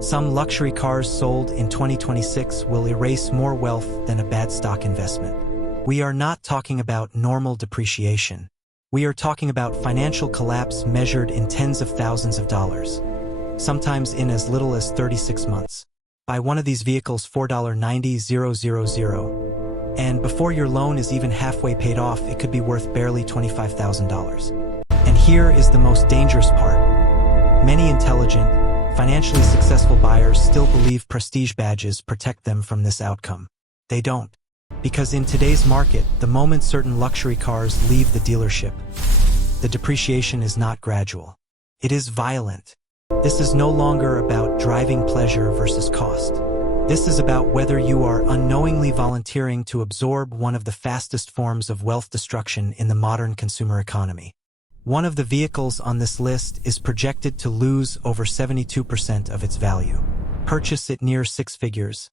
Some luxury cars sold in 2026 will erase more wealth than a bad stock investment. We are not talking about normal depreciation. We are talking about financial collapse measured in tens of thousands of dollars, sometimes in as little as 36 months. Buy one of these vehicles $4,900,000, and before your loan is even halfway paid off, it could be worth barely $25,000. And here is the most dangerous part. Many intelligent, financially successful buyers still believe prestige badges protect them from this outcome. They don't. Because in today's market, the moment certain luxury cars leave the dealership, the depreciation is not gradual. It is violent. This is no longer about driving pleasure versus cost. This is about whether you are unknowingly volunteering to absorb one of the fastest forms of wealth destruction in the modern consumer economy. One of the vehicles on this list is projected to lose over 72% of its value. Purchase it near six figures,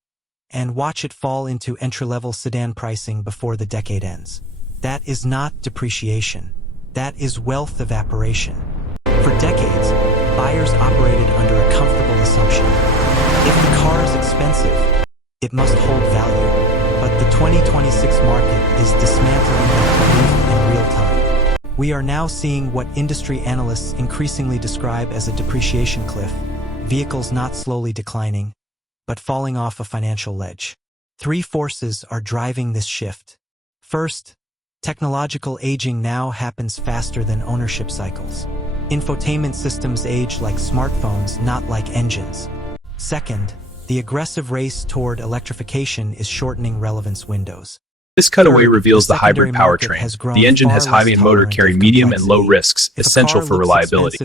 and watch it fall into entry-level sedan pricing before the decade ends. That is not depreciation. That is wealth evaporation. For decades, buyers operated under a comfortable assumption. If the car is expensive, it must hold value. But the 2026 market is dismantling that belief in real time. We are now seeing what industry analysts increasingly describe as a depreciation cliff, vehicles not slowly declining, but falling off a financial ledge. Three forces are driving this shift. First, technological aging now happens faster than ownership cycles. Infotainment systems age like smartphones, not like engines. Second, the aggressive race toward electrification is shortening relevance windows. This cutaway reveals the hybrid powertrain. The engine has high and motor carry medium and low risks, essential for reliability.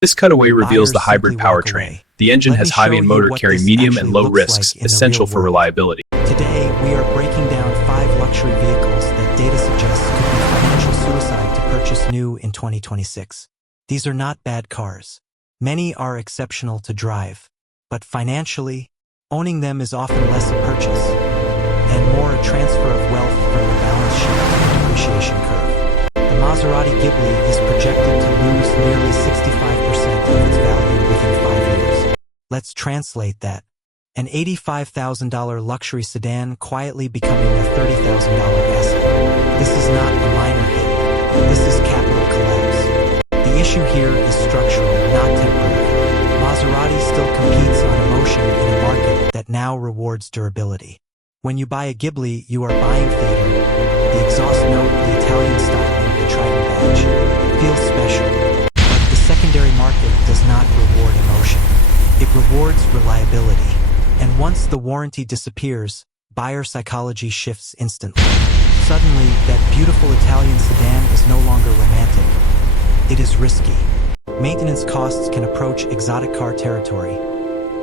This cutaway reveals the hybrid powertrain. The engine has high and motor carry medium and low risks, essential for reliability. Today, we are breaking down 5 luxury vehicles that data suggests could be financial suicide to purchase new in 2026. These are not bad cars. Many are exceptional to drive. But financially, owning them is often less a purchase and more a transfer of wealth from the balance sheet to the depreciation curve. The Maserati Ghibli is projected to lose nearly 65% of its value within 5 years. Let's translate that. An $85,000 luxury sedan quietly becoming a $30,000 asset. This is not a minor hit. This is capital collapse. The issue here is structural, not temporary. Maserati still competes on emotion in a market that now rewards durability. When you buy a Ghibli, you are buying theater. The exhaust note, the Italian styling, the Trident badge feels special. But the secondary market does not reward emotion. It rewards reliability. And once the warranty disappears, buyer psychology shifts instantly. Suddenly, that beautiful Italian sedan is no longer romantic. It is risky. Maintenance costs can approach exotic car territory.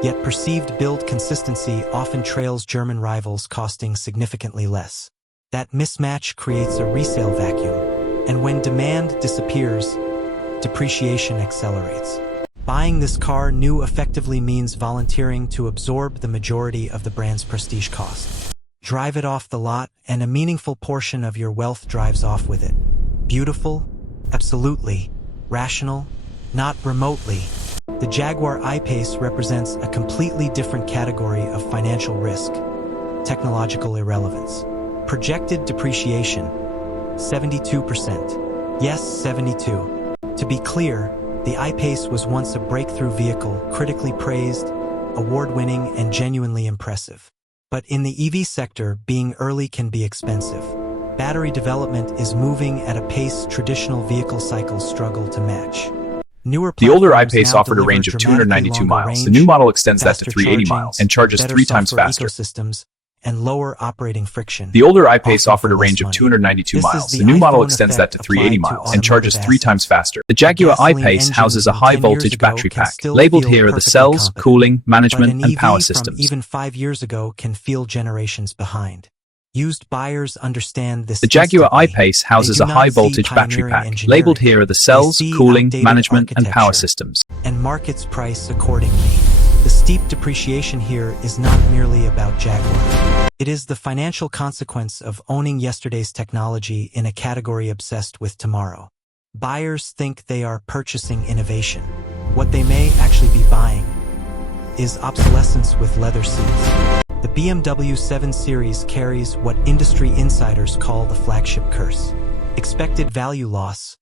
Yet perceived build consistency often trails German rivals costing significantly less. That mismatch creates a resale vacuum, and when demand disappears, depreciation accelerates. Buying this car new effectively means volunteering to absorb the majority of the brand's prestige cost. Drive it off the lot, and a meaningful portion of your wealth drives off with it. Beautiful? Absolutely. Rational? Not remotely. The Jaguar I-Pace represents a completely different category of financial risk, technological irrelevance. Projected depreciation, 72%. Yes, 72. To be clear, the I-Pace was once a breakthrough vehicle, critically praised, award-winning, and genuinely impressive. But in the EV sector, being early can be expensive. Battery development is moving at a pace traditional vehicle cycles struggle to match. The older I-Pace offered a range of 292 miles. The new model extends that to 380 miles and charges 3 times faster. And lower operating friction. The older I-Pace offered a range of 292 miles. The new model extends that to 380 miles and charges 3 times faster. The Jaguar I-Pace houses a high-voltage battery pack. Labeled here are the cells, cooling, management, and power systems. Even 5 years ago can feel generations behind. Used buyers understand this. The Jaguar I-Pace houses a high-voltage battery pack. Labeled here are the cells, cooling, management, and power systems. And markets price accordingly. The steep depreciation here is not merely about Jaguar. It is the financial consequence of owning yesterday's technology in a category obsessed with tomorrow. Buyers think they are purchasing innovation. What they may actually be buying is obsolescence with leather seats. The BMW 7 Series carries what industry insiders call the flagship curse. Expected value loss,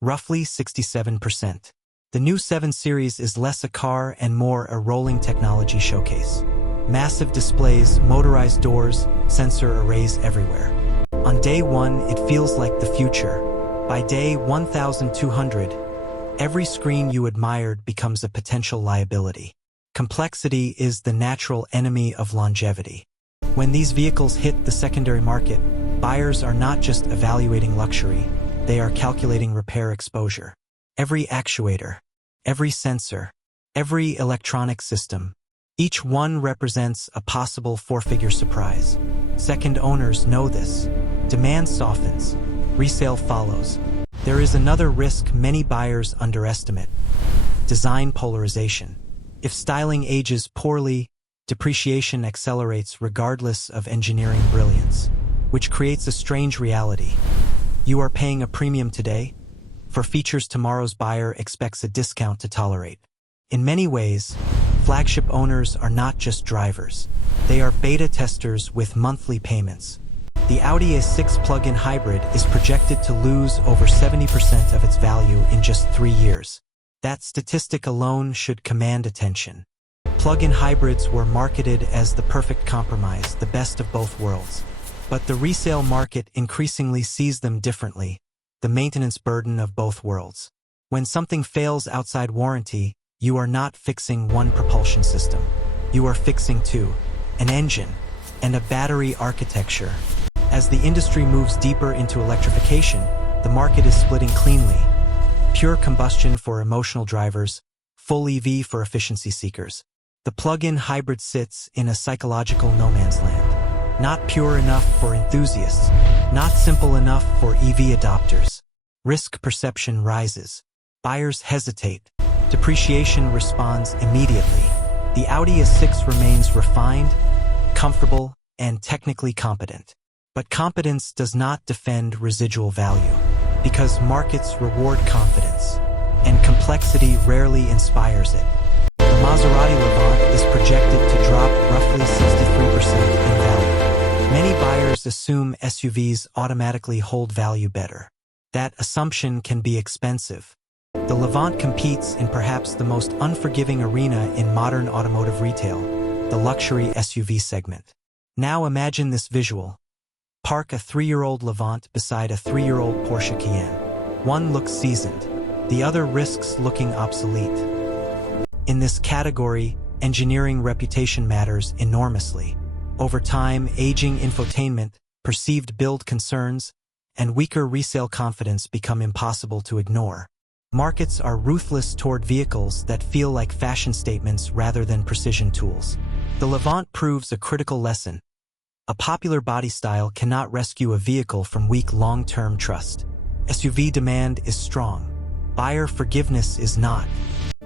roughly 67%. The new 7 Series is less a car and more a rolling technology showcase. Massive displays, motorized doors, sensor arrays everywhere. On day one, it feels like the future. By day 1,200, every screen you admired becomes a potential liability. Complexity is the natural enemy of longevity. When these vehicles hit the secondary market, buyers are not just evaluating luxury, they are calculating repair exposure. Every actuator, every sensor, every electronic system, each one represents a possible four-figure surprise. Second owners know this. Demand softens, resale follows. There is another risk many buyers underestimate: design polarization. If styling ages poorly, depreciation accelerates regardless of engineering brilliance, which creates a strange reality. You are paying a premium today for features tomorrow's buyer expects a discount to tolerate. In many ways, flagship owners are not just drivers. They are beta testers with monthly payments. The Audi A6 plug-in hybrid is projected to lose over 70% of its value in just 3 years. That statistic alone should command attention. Plug-in hybrids were marketed as the perfect compromise, the best of both worlds. But the resale market increasingly sees them differently, the maintenance burden of both worlds. When something fails outside warranty, you are not fixing one propulsion system. You are fixing two: an engine and a battery architecture. As the industry moves deeper into electrification, the market is splitting cleanly. Pure combustion for emotional drivers, full EV for efficiency seekers. The plug-in hybrid sits in a psychological no man's land. Not pure enough for enthusiasts, not simple enough for EV adopters. Risk perception rises. Buyers hesitate. Depreciation responds immediately. The Audi A6 remains refined, comfortable, and technically competent. But competence does not defend residual value, because markets reward confidence, and complexity rarely inspires it. The Maserati Levant is projected to drop roughly 63% in value. Many buyers assume SUVs automatically hold value better. That assumption can be expensive. The Levant competes in perhaps the most unforgiving arena in modern automotive retail, the luxury SUV segment. Now imagine this visual. Park a 3-year-old Levant beside a 3-year-old Porsche Cayenne. One looks seasoned, the other risks looking obsolete. In this category, engineering reputation matters enormously. Over time, aging infotainment, perceived build concerns, and weaker resale confidence become impossible to ignore. Markets are ruthless toward vehicles that feel like fashion statements rather than precision tools. The Levant proves a critical lesson. A popular body style cannot rescue a vehicle from weak long-term trust. SUV demand is strong. Buyer forgiveness is not.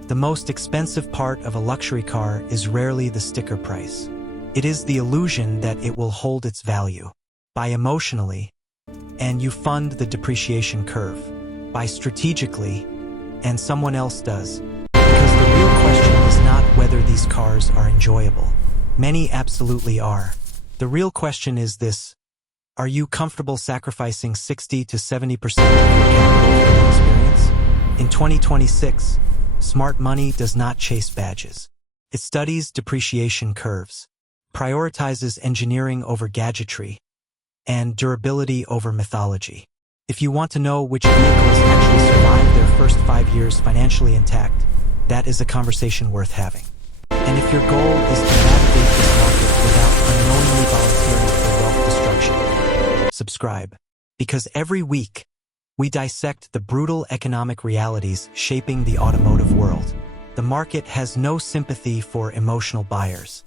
The most expensive part of a luxury car is rarely the sticker price. It is the illusion that it will hold its value. Buy emotionally, and you fund the depreciation curve. Buy strategically, and someone else does. Because the real question is not whether these cars are enjoyable. Many absolutely are. The real question is this: are you comfortable sacrificing 60 to 70% of your capital for the experience? In 2026, smart money does not chase badges. It studies depreciation curves, prioritizes engineering over gadgetry, and durability over mythology. If you want to know which vehicles actually survive their first 5 years financially intact, that is a conversation worth having. And if your goal is to navigate this market without unknowingly volunteering for wealth destruction, subscribe. Because every week, we dissect the brutal economic realities shaping the automotive world. The market has no sympathy for emotional buyers.